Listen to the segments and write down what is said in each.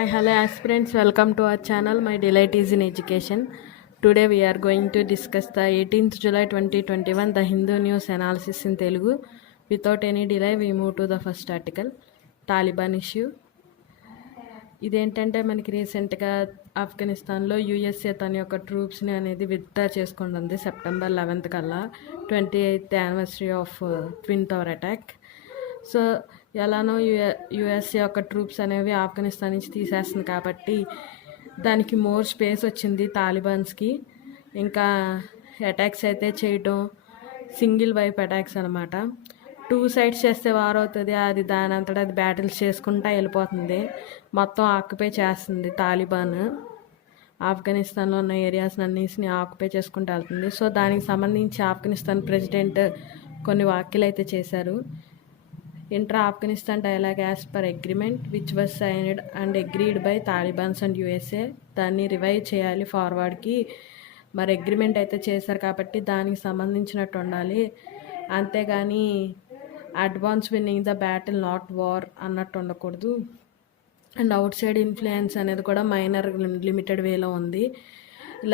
Hi, hello aspirants, welcome to our channel. My delight is in education. Today we are going to discuss the 18th July 2021 The Hindu News Analysis in Telugu. Without any delay, we move to the first article, Taliban issue. ఇదేంటంటే మనకి రీసెంట్గా ఆఫ్ఘనిస్తాన్లో USA తన యొక్క ట్రూప్స్ని అనేది withdraw చేసుకుంటుంది September 11th కల్లా 28th anniversary of twin tower attack. So ఎలానో యుఎస్ఏ యొక్క ట్రూప్స్ అనేవి ఆఫ్ఘనిస్తాన్ నుంచి తీసేస్తుంది కాబట్టి దానికి మోర్ స్పేస్ వచ్చింది తాలిబాన్స్కి. ఇంకా అటాక్స్ అయితే చేయటం సింగిల్ వైప్ అటాక్స్ అనమాట. 2 sides చేస్తే వార్ అవుతుంది, అది దాని అంతటా అది బ్యాటిల్స్ చేసుకుంటా వెళ్ళిపోతుంది, మొత్తం ఆక్యుపై చేస్తుంది తాలిబాన్. ఆఫ్ఘనిస్తాన్లో ఉన్న ఏరియాస్ అన్నిటిని ఆక్యుపై చేసుకుంటూ వెళ్తుంది. సో దానికి సంబంధించి ఆఫ్ఘనిస్తాన్ ప్రెసిడెంట్ కొన్ని వ్యాఖ్యలు అయితే చేశారు. Intra-Afghanistan dialogue as per agreement which was signed and agreed by Taliban and USA దాన్ని రివైవ్ చేయాలి ఫార్వర్డ్కి. మరి అగ్రిమెంట్ అయితే చేశారు కాబట్టి దానికి సంబంధించినట్టు ఉండాలి, అంతేగాని advance winnowing the battle not war అన్నట్టు ఉండకూడదు. అండ్ అవుట్ సైడ్ ఇన్ఫ్లుయెన్స్ అనేది కూడా మైనర్ లిమిటెడ్ వేలో ఉంది.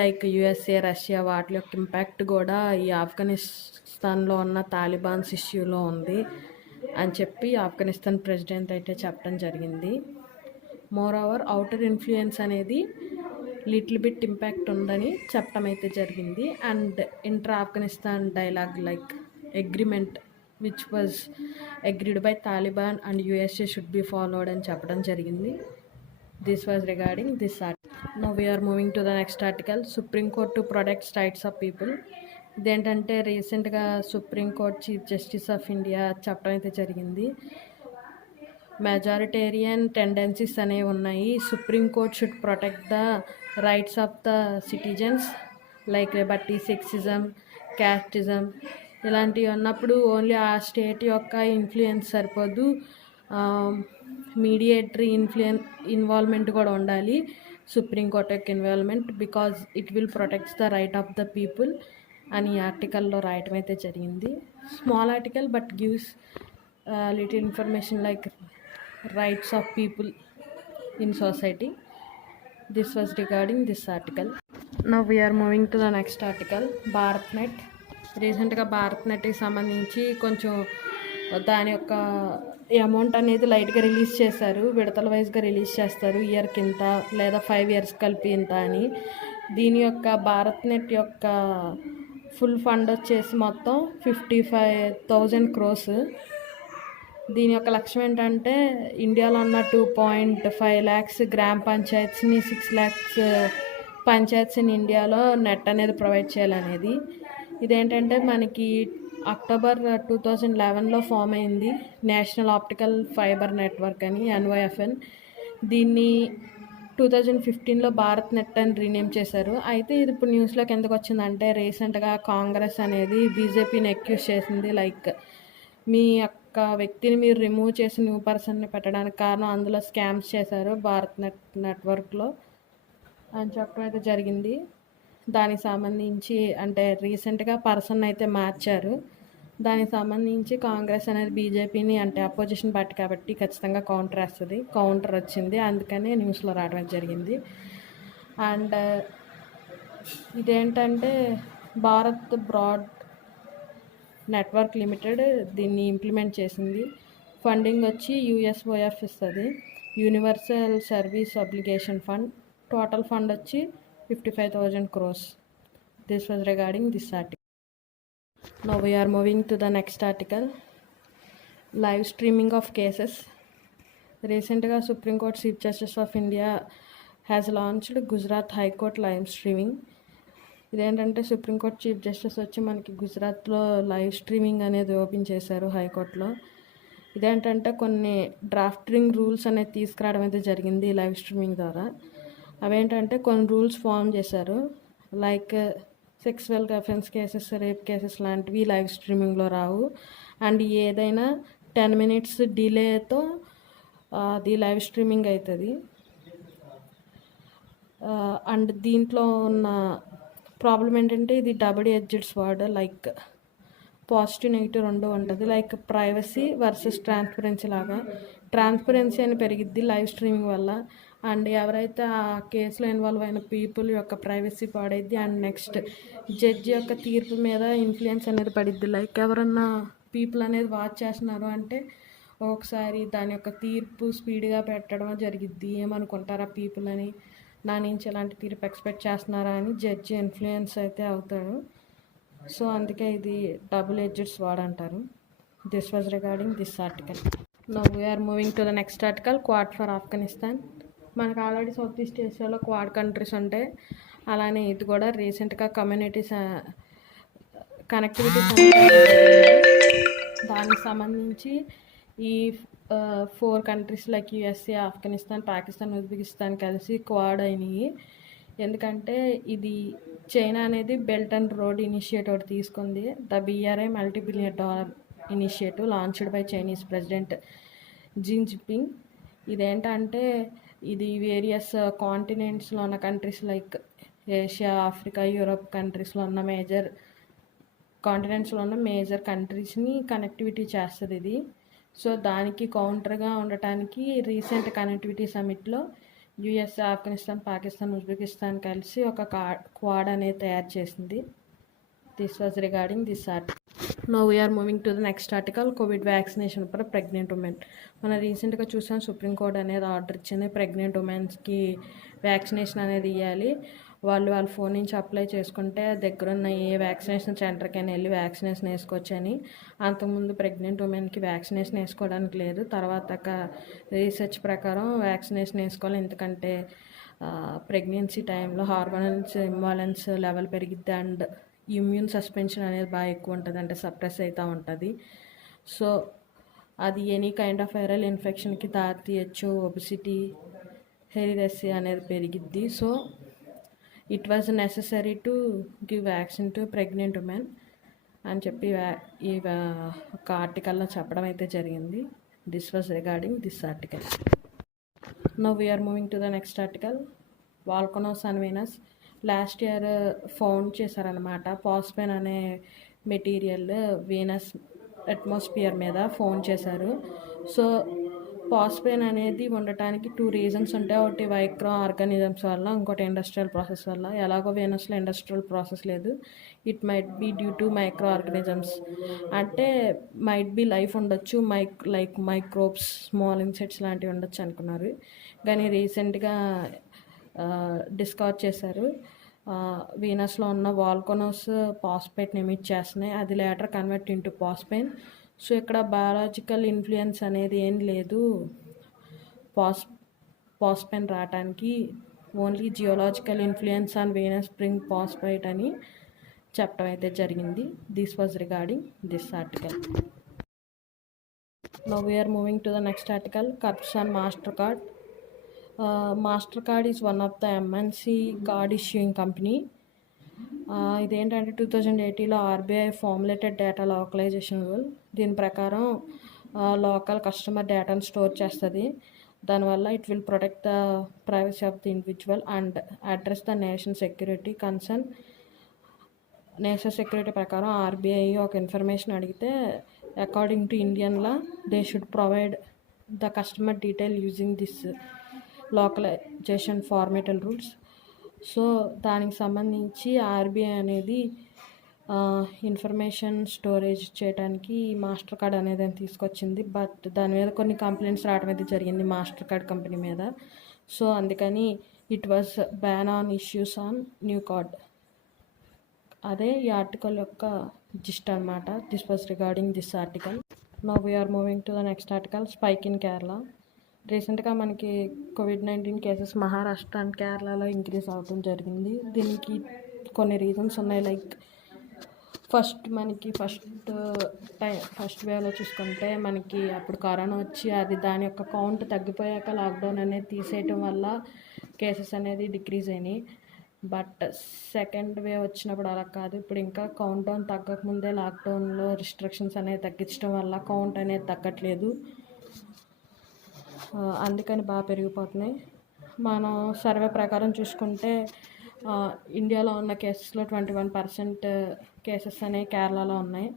లైక్ యుఎస్ఏ, రష్యా వాటి యొక్క ఇంపాక్ట్ కూడా ఈ ఆఫ్ఘనిస్తాన్లో ఉన్న తాలిబాన్స్ ఇష్యూలో ఉంది అని చెప్పి ఆఫ్ఘనిస్తాన్ ప్రెసిడెంట్ అయితే చెప్పడం జరిగింది. మోర్ ఓవర్ అవుటర్ ఇన్ఫ్లుయెన్స్ అనేది లిటిల్ బిట్ ఇంపాక్ట్ ఉందని చెప్పడం అయితే జరిగింది. And inter Afghanistan dialogue like agreement which was agreed by Taliban and USA should be followed అని చెప్పడం జరిగింది. This was regarding this article. Now we're moving to the next article, supreme court to protect rights of people. ఇదేంటంటే రీసెంట్గా supreme court chief justice of India చెప్పడం అయితే జరిగింది. Majoritarian tendencies అనేవి ఉన్నాయి. Supreme court should protect the rights of the citizens like Liberty, sexism, casteism ఇలాంటివి ఉన్నప్పుడు only ఆ స్టేట్ యొక్క ఇన్ఫ్లుయెన్స్ సరిపోదు, మీడియేటరీ ఇన్వాల్వ్మెంట్ కూడా ఉండాలి సుప్రీంకోర్టు యొక్క involvement, because it will protects the right of the people అని ఆర్టికల్లో రాయటం అయితే జరిగింది. Small article but gives little information like rights of people in society. This was regarding this article. Now we're moving to the next article, Bharat net. రీసెంట్గా భారత్ నెట్కి సంబంధించి కొంచెం దాని యొక్క అమౌంట్ అనేది లైట్గా రిలీజ్ చేశారు, విడతల వైజ్గా రిలీజ్ చేస్తారు, ఇయర్కి ఇంత లేదా 5 years కలిపి ఇంత అని. దీని యొక్క భారత్ నెట్ యొక్క ఫుల్ ఫండ్ వచ్చేసి మొత్తం 55,000 crores. దీని యొక్క లక్ష్యం ఏంటంటే ఇండియాలో ఉన్న 2.5 lakhs గ్రామ పంచాయత్స్ని, 6 lakhs పంచాయత్స్ ఇన్ ఇండియాలో నెట్ అనేది ప్రొవైడ్ చేయాలనేది. ఇదేంటంటే మనకి అక్టోబర్ 2011లో ఫామ్ అయింది నేషనల్ ఆప్టికల్ ఫైబర్ నెట్వర్క్ అని, NYFN. దీన్ని 2015లో భారత్ నెట్ అని రీనేమ్ చేశారు. అయితే ఇది ఇప్పుడు న్యూస్లోకి ఎందుకు వచ్చిందంటే రీసెంట్గా కాంగ్రెస్ అనేది బీజేపీని అక్యూజ్ చేసింది, లైక్ మీ యొక్క వ్యక్తిని మీరు రిమూవ్ చేసి న్యూ పర్సన్ని పెట్టడానికి కారణం అందులో స్కామ్స్ చేశారు భారత్ నెట్వర్క్లో అని చెప్పడం అయితే జరిగింది. దానికి సంబంధించి అంటే రీసెంట్గా పర్సన్ అయితే మార్చారు. దానికి సంబంధించి కాంగ్రెస్ అనేది బీజేపీని అంటే అపోజిషన్ పార్టీ కాబట్టి ఖచ్చితంగా కౌంటర్ వేస్తుంది, కౌంటర్ వచ్చింది, అందుకని న్యూస్లో రావడం జరిగింది. అండ్ ఇదేంటంటే భారత్ బ్రాడ్ నెట్వర్క్ లిమిటెడ్ దీన్ని ఇంప్లిమెంట్ చేసింది. ఫండింగ్ వచ్చి USOF ఇస్తుంది, universal service obligation fund. Total fund వచ్చి 55,000 crores. This was regarding this article. Now we are moving to the next article, live streaming of cases. Recently Supreme Court Chief Justice of India has launched Gujarat High Court live streaming. ఇదేంటంటే supreme court chief justice వచ్చి మనకి గుజరాత్లో live streaming అనేది open చేశారు హైకోర్టులో. ఇదేంటంటే కొన్ని drafting rules అనేది తీసుకురావడం అయితే జరిగింది లైవ్ స్ట్రీమింగ్ ద్వారా. అవేంటంటే కొన్ని రూల్స్ ఫామ్ చేశారు, like sexual offence cases, rape cases లాంటివి లైవ్ స్ట్రీమింగ్లో రావు. అండ్ ఏదైనా 10 minutes డిలేతో అది లైవ్ స్ట్రీమింగ్ అవుతుంది. అండ్ దీంట్లో ఉన్న ప్రాబ్లం ఏంటంటే ఇది double edged sword, like positive negative రెండు ఉంటుంది. లైక్ ప్రైవసీ వర్సెస్ ట్రాన్స్పరెన్సీ లాగా. ట్రాన్స్పరెన్సీ అని పెరిగిద్ది లైవ్ స్ట్రీమింగ్ వల్ల, అండ్ ఎవరైతే ఆ కేసులో ఇన్వాల్వ్ అయిన పీపుల్ యొక్క ప్రైవసీ పాడైద్ది. అండ్ నెక్స్ట్ జడ్జి యొక్క తీర్పు మీద ఇన్ఫ్లుయెన్స్ అనేది పడిద్ది. లైక్ ఎవరన్నా పీపుల్ అనేది వాచ్ చేస్తున్నారు అంటే ఒకసారి దాని యొక్క తీర్పు స్పీడ్గా పెట్టడం జరిగిద్ది. ఏమనుకుంటారా పీపుల్ అని, నా నుంచి ఎలాంటి తీర్పు ఎక్స్పెక్ట్ చేస్తున్నారా అని జడ్జి ఇన్ఫ్లుయెన్స్ అయితే అవుతాడు. సో అందుకే ఇది డబుల్ ఎడ్జ్డ్ స్వార్డ్ అంటారు. This was regarding this article. Now we're moving to the next article, Quad for Afghanistan. మనకు ఆల్రెడీ సౌత్ ఈస్ట్ ఏషియాలో క్వాడ్ కంట్రీస్ ఉంటాయి. అలానే ఇది కూడా రీసెంట్గా కనెక్టివిటీస్ దానికి సంబంధించి ఈ 4 countries like USA, Afghanistan, Pakistan, Uzbekistan కలిసి క్వాడ్ అయినాయి. ఎందుకంటే ఇది చైనా అనేది బెల్ట్ అండ్ రోడ్ ఇనిషియేటివ్ ఒకటి తీసుకుంది. The BRI $multi-billion initiative launched by Chinese president Jinping. ఇదేంటంటే ఇది వేరియస్ కాంటినెంట్స్లో ఉన్న countries like Asia, Africa, Europe కంట్రీస్లో ఉన్న మేజర్ కంట్రీస్ని కనెక్టివిటీ చేస్తుంది ఇది. సో దానికి కౌంటర్గా ఉండటానికి రీసెంట్ కనెక్టివిటీ సమిట్లో యుఎస్ఏ, ఆఫ్ఘనిస్తాన్, పాకిస్తాన్, ఉజ్బెకిస్తాన్ కలిసి ఒక క్వాడ్ అనేది తయారు చేసింది. This was regarding this article. Now we're moving to the next article, Covid vaccination for pregnant women. మనం రీసెంట్గా చూసాం, సుప్రీంకోర్టు అనేది ఆర్డర్ ఇచ్చింది ప్రెగ్నెంట్ ఉమెన్స్కి వ్యాక్సినేషన్ అనేది ఇవ్వాలి. వాళ్ళ ఫోన్ నుంచి అప్లై చేసుకుంటే దగ్గరున్న ఏ వ్యాక్సినేషన్ సెంటర్కైనా వెళ్ళి వ్యాక్సినేషన్ వేసుకోవచ్చని. అంతకుముందు ప్రెగ్నెంట్ ఉమెన్కి వ్యాక్సినేషన్ వేసుకోవడానికి లేదు. తర్వాత రీసెర్చ్ ప్రకారం వ్యాక్సినేషన్ వేసుకోవాలి. ఎందుకంటే ప్రెగ్నెన్సీ టైంలో హార్మోన్స్ ఇంబాలెన్స్ లెవెల్ పెరిగిద్ది అండ్ ఇమ్యూన్ సస్పెన్షన్ అనేది బాగా ఎక్కువ ఉంటుంది, అంటే సప్రెస్ అవుతూ ఉంటుంది. సో అది ఎనీ కైండ్ ఆఫ్ వైరల్ ఇన్ఫెక్షన్కి దారితీయచ్చు. ఒబిసిటీ, హెరిడెసీ అనేది పెరిగిద్ది. So it was necessary to give vaccine to pregnant women అని చెప్పి ఈ ఒక ఆర్టికల్లో చెప్పడం అయితే జరిగింది. This was regarding this article. Now we're moving to the next article, volcanoes and Venus. Last year found చేశారనమాట. పాస్పెన్ అనే మెటీరియల్ వీనస్ అట్మాస్ఫియర్ మీద ఫౌండ్ చేశారు. సో పాస్పెన్ అనేది ఉండటానికి 2 రీజన్స్ ఉంటాయి. ఒకటి మైక్రో ఆర్గానిజమ్స్ వల్ల, ఇంకోటి ఇండస్ట్రియల్ ప్రాసెస్ వల్ల. ఎలాగో వీనస్లో ఇండస్ట్రియల్ ప్రాసెస్ లేదు. It might be due to micro organisms, అంటే మైట్ బీ లైఫ్ ఉండొచ్చు, లైక్ మైక్రోబ్స్, స్మాల్ ఇన్సెక్ట్స్ లాంటివి ఉండొచ్చు అనుకున్నారు. కానీ రీసెంట్గా డిస్కవర్ చేశారు వీనస్లో ఉన్న వాల్కనోస్ పాస్పేట్ని ఎమిట్ చేస్తున్నాయి. అది later convert into phosphine. So ఇక్కడ బయాలజికల్ ఇన్ఫ్లుయెన్స్ అనేది ఏం లేదు పాస్పెన్ రావడానికి, only geological influence on Venus bring phosphine అని చెప్పడం అయితే జరిగింది. This was regarding this article. Now we're moving to the next article, curbs on Mastercard. Mastercard is one of the MNC card issuing company. ఇదేంటంటే 2018లో RBI formulated data localisation rule. దీని ప్రకారం local customer డేటాను store చేస్తుంది. దానివల్ల it will protect the privacy of the individual and address the nation security concern. National security ప్రకారం RBI ఒక information అడిగితే according to Indian law they should provide the customer detail using this localisation formatted rules. So దానికి సంబంధించి RBI అనేది information storage చేయడానికి Mastercard అనేది తీసుకొచ్చింది. But దాని మీద కొన్ని కంప్లైంట్స్ రావడం అయితే జరిగింది మాస్టర్ కార్డ్ కంపెనీ మీద. సో అందుకని it was ban on issues on new card. అదే ఈ ఆర్టికల్ యొక్క జిస్ట్ అనమాట. This was regarding this article. Now we're moving to the next article, spike in Kerala. రీసెంట్గా మనకి COVID-19 కేసెస్ మహారాష్ట్ర అండ్ కేరళలో increase అవడం జరిగింది. దీనికి కొన్ని రీజన్స్ ఉన్నాయి. లైక్ ఫస్ట్ వేలో చూసుకుంటే మనకి అప్పుడు కరోనా వచ్చి అది దాని యొక్క కౌంట్ తగ్గిపోయాక లాక్డౌన్ అనేది తీసేయటం వల్ల కేసెస్ అనేది డిక్రీజ్ అయినాయి. బట్ సెకండ్ వేవ్ వచ్చినప్పుడు అలా కాదు. ఇప్పుడు ఇంకా కౌంట్ డౌన్ తగ్గకముందే లాక్డౌన్లో రిస్ట్రిక్షన్స్ అనేది తగ్గించడం వల్ల కౌంట్ అనేది తగ్గట్లేదు. అందుకని బాగా పెరిగిపోతున్నాయి. మనం సర్వే ప్రకారం చూసుకుంటే ఇండియాలో ఉన్న కేసెస్లో 21% కేసెస్ అనేవి కేరళలో ఉన్నాయి.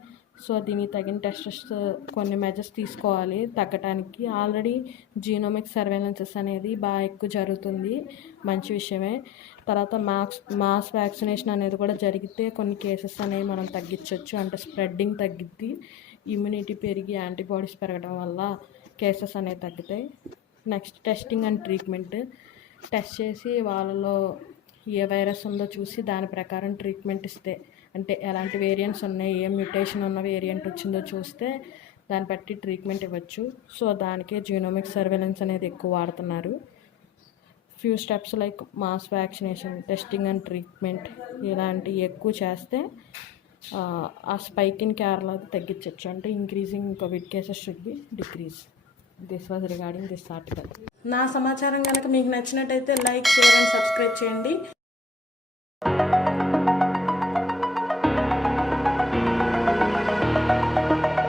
సో దీనికి తగిన టెస్టెస్ కొన్ని మెజర్స్ తీసుకోవాలి తగ్గటానికి. ఆల్రెడీ జీనోమిక్ సర్వేలెన్సెస్ అనేది బాగా ఎక్కువ జరుగుతుంది, మంచి విషయమే. తర్వాత మాస్ వ్యాక్సినేషన్ అనేది కూడా జరిగితే కొన్ని కేసెస్ అనేవి మనం తగ్గించవచ్చు, అంటే స్ప్రెడ్డింగ్ తగ్గిద్ది. ఇమ్యూనిటీ పెరిగి యాంటీబాడీస్ పెరగడం వల్ల కేసెస్ అనేవి తగ్గుతాయి. Next testing and treatment. Test చేసి వాళ్ళలో ఏ వైరస్ ఉందో చూసి దాని ప్రకారం ట్రీట్మెంట్ ఇస్తే, అంటే ఎలాంటి వేరియంట్స్ ఉన్నాయి, ఏ మ్యూటేషన్ ఉన్న వేరియంట్ వచ్చిందో చూస్తే దాన్ని బట్టి ట్రీట్మెంట్ ఇవ్వచ్చు. సో దానికే జీనోమిక్ సర్వేలెన్స్ అనేది ఎక్కువ వాడుతున్నారు. Few steps like mass vaccination, testing and treatment ఇలాంటివి ఎక్కువ చేస్తే ఆ స్పైక్ ఇన్ కేరళ తగ్గించవచ్చు. అంటే increasing Covid cases should be decrease. This was regarding this article. నా సమాచారం కనుక మీకు నచ్చినట్టయితే లైక్, షేర్ అండ్ సబ్స్క్రైబ్ చేయండి.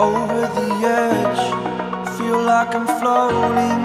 Over the edge, feel like I'm floating